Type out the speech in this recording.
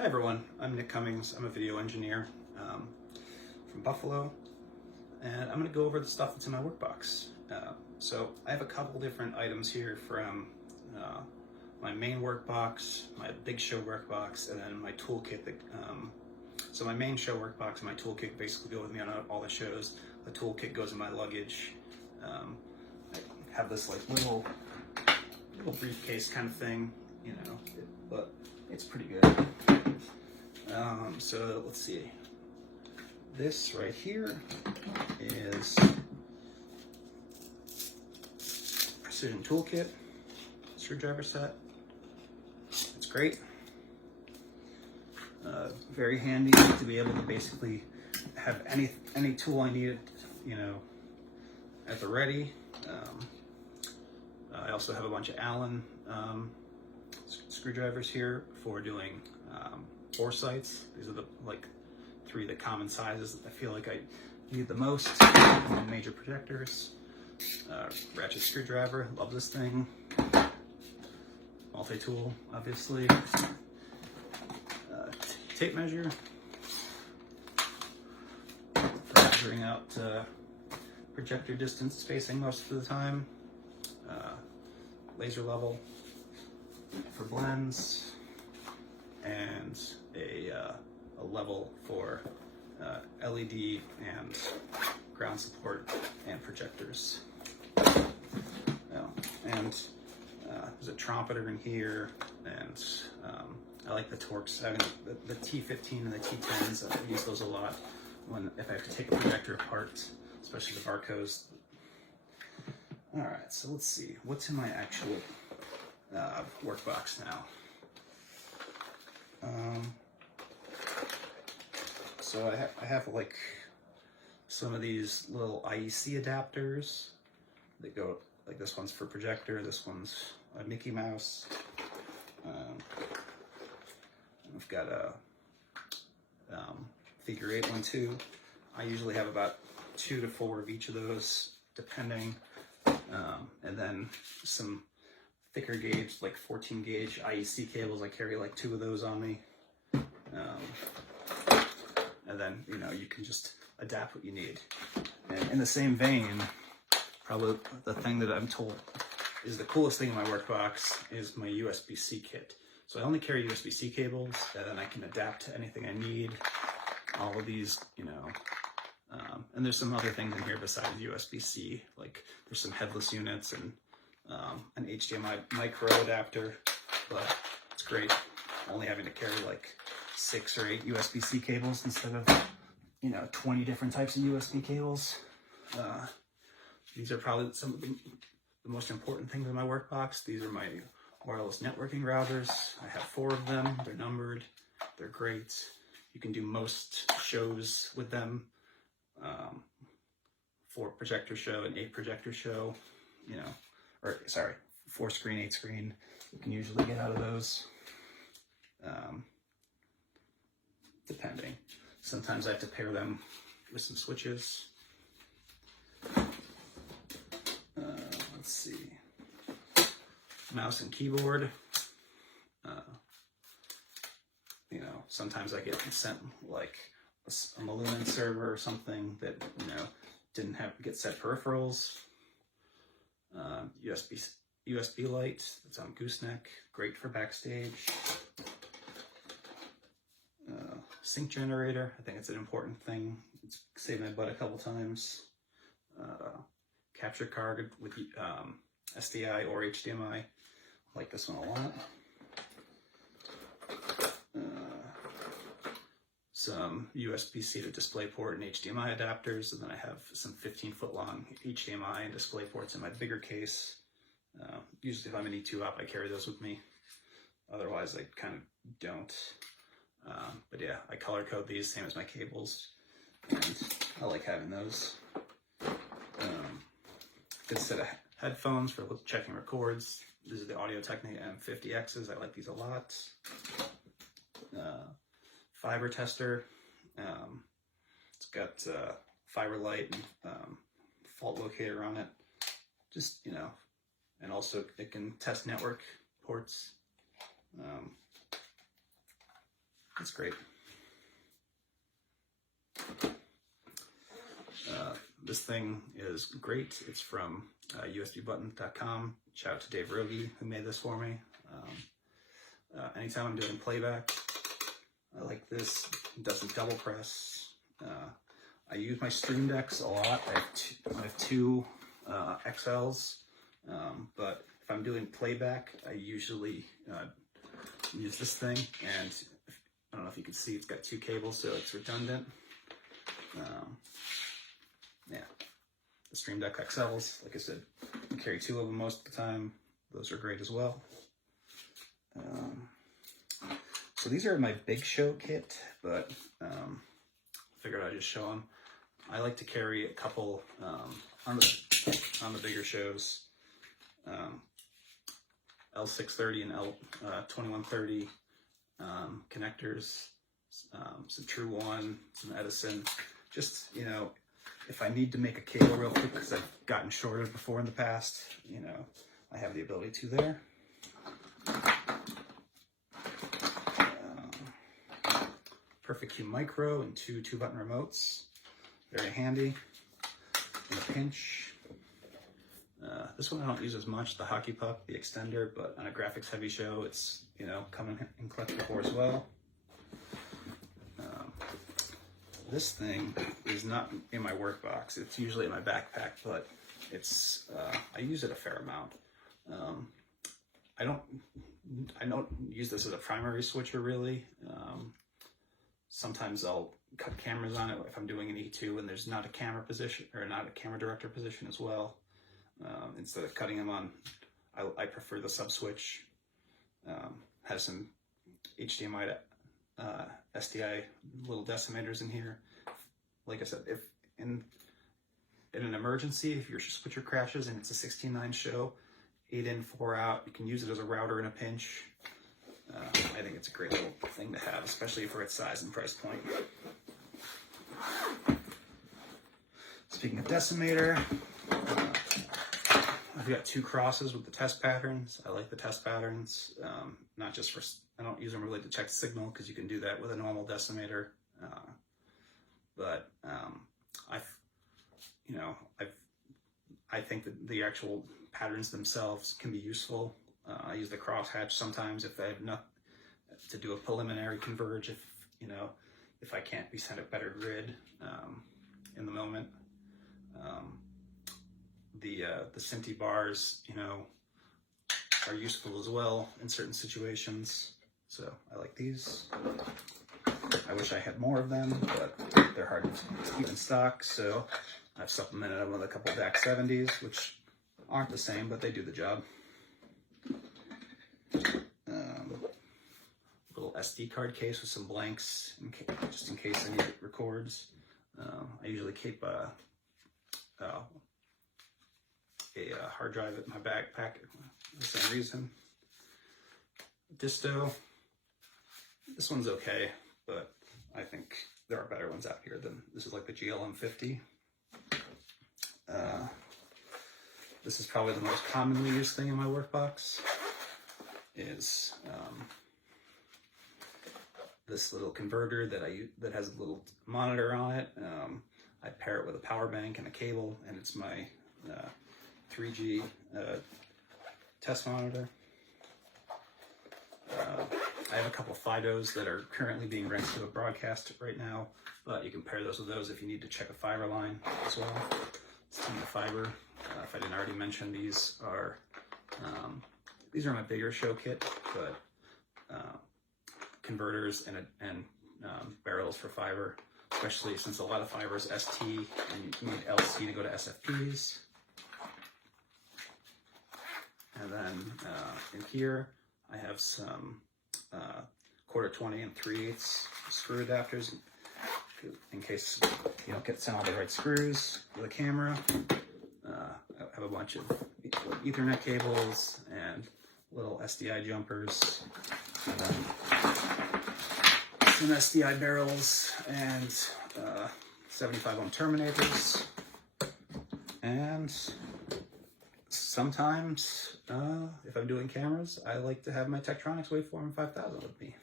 Hi everyone, I'm Nick Cummings. I'm a video engineer from Buffalo, and I'm going to go over the stuff that's in my workbox. So I have a couple different items here from my main workbox, my big show workbox, and then my toolkit. So my main show workbox and my toolkit basically go with me on all the shows. The toolkit goes in my luggage. I have this like little briefcase kind of thing, you know, but it's pretty good. So let's see. This right here is precision toolkit, screwdriver set. It's great. Very handy to be able to basically have any tool I need, you know, at the ready. I also have a bunch of Allen screwdrivers here for doing foresights. These are the three of the common sizes that I feel like I need the most. Major projectors, ratchet screwdriver, love this thing. Multi-tool, obviously. Tape measure for measuring out projector distance spacing most of the time. Laser level for blends, and a level for LED and ground support and projectors. And there's a trumpeter in here, and I like the Torx. I mean, the T15 and the T10s, I use those a lot if I have to take a projector apart, especially the Barcos. All right, so let's see what's in my actual workbox now. So I have like some of these little IEC adapters that go, like this one's for projector, this one's a Mickey Mouse. I've got a figure 8 one too. I usually have about 2 to 4 of each of those, depending. And then some thicker gauge, like 14 gauge IEC cables. I carry like 2 of those on me. And then, you know, you can just adapt what you need. And in the same vein, probably the thing that I'm told is the coolest thing in my workbox is my USB-C kit. So I only carry USB-C cables, and then I can adapt to anything I need. All of these, you know, and there's some other things in here besides USB-C, like there's some headless units and an HDMI micro adapter, but it's great only having to carry like 6 or 8 USB-C cables instead of, you know, 20 different types of USB cables. These are probably some of the most important things in my workbox. These are my wireless networking routers. I have 4 of them. They're numbered. They're great. You can do most shows with them. 4 projector show and 8 projector show, you know, or sorry, 4 screen, 8 screen. You can usually get out of those, depending. Sometimes I have to pair them with some switches. Let's see, mouse and keyboard. You know, sometimes I get sent like a Maloonin server or something that, you know, didn't get set peripherals. USB light that's on gooseneck, great for backstage. Sync generator, I think it's an important thing. It's saved my butt a couple times. Capture card with SDI or HDMI. I like this one a lot. Some USB-C to DisplayPort and HDMI adapters, and then I have some 15-foot long HDMI and display ports in my bigger case. Usually if I'm an E2 op, I carry those with me. Otherwise, I kind of don't. But yeah, I color code these, same as my cables, and I like having those. Good set of headphones for checking records. This is the Audio-Technica M50Xs. I like these a lot. Fiber tester. It's got fiber light and fault locator on it. Just, you know, and also it can test network ports. That's great. This thing is great. It's from usbbutton.com. Shout out to Dave Rogie who made this for me. Anytime I'm doing playback, I like this. It doesn't double press. I use my Stream Decks a lot. I have two XLs, but if I'm doing playback, I usually use this thing, and I don't know if you can see, it's got two cables, so it's redundant. Yeah, the Stream Deck XLs, like I said, I carry two of them most of the time. Those are great as well. So these are my big show kit, but figured I'd just show them. I like to carry a couple on the bigger shows. L630 and L2130 connectors, some True One, some Edison. Just, you know, if I need to make a cable real quick because I've gotten shorted before in the past, you know, I have the ability to there. Perfect Q Micro and two 2-button remotes. Very handy in a pinch. This one I don't use as much, the Hockey Puck, the extender, but on a graphics heavy show, it's, you know, coming in collectible as well. This thing is not in my work box. It's usually in my backpack, but it's, I use it a fair amount. I don't use this as a primary switcher really. Sometimes I'll cut cameras on it if I'm doing an E2 and there's not a camera position or not a camera director position as well. Instead of cutting them on, I prefer the sub switch. Has some HDMI to SDI little decimators in here. Like I said, if in an emergency, if your switcher crashes and it's a 16:9 show, 8 in, 4 out, you can use it as a router in a pinch. I think it's a great little thing to have, especially for its size and price point. Speaking of decimator, I've got two crosses with the test patterns. I like the test patterns, not just for, I don't use them really to check the signal because you can do that with a normal decimator. But I think that the actual patterns themselves can be useful. I use the crosshatch sometimes if I have enough to do a preliminary converge, if I can't be sent a better grid in the moment. The Cinti bars, are useful as well in certain situations. So I like these. I wish I had more of them, but they're hard to keep in stock. So I've supplemented them with a couple DAC 70s, which aren't the same, but they do the job. Little SD card case with some blanks, just in case I need it records. I usually keep a hard drive in my backpack for the same reason. Disto, this one's okay, but I think there are better ones out here than this. Is like the GLM50. This is probably the most commonly used thing in my Workbox. Is this little converter that has a little monitor on it. I pair it with a power bank and a cable, and it's my 3G test monitor. I have a couple of FIDOs that are currently being rented to a broadcast right now, but you can pair those with those if you need to check a fiber line as well. It's Team Fiber. If I didn't already mention, these are my bigger show kit, but converters and barrels for fiber, especially since a lot of fiber is ST and you need LC to go to SFPs. And then in here, I have some 1/4-20 and 3/8 screw adapters in case you don't get sent all the right screws with a camera. I have a bunch of Ethernet cables and little SDI jumpers, and then some SDI barrels and 75 ohm terminators. And sometimes, if I'm doing cameras, I like to have my Tektronix Waveform 5000 with me.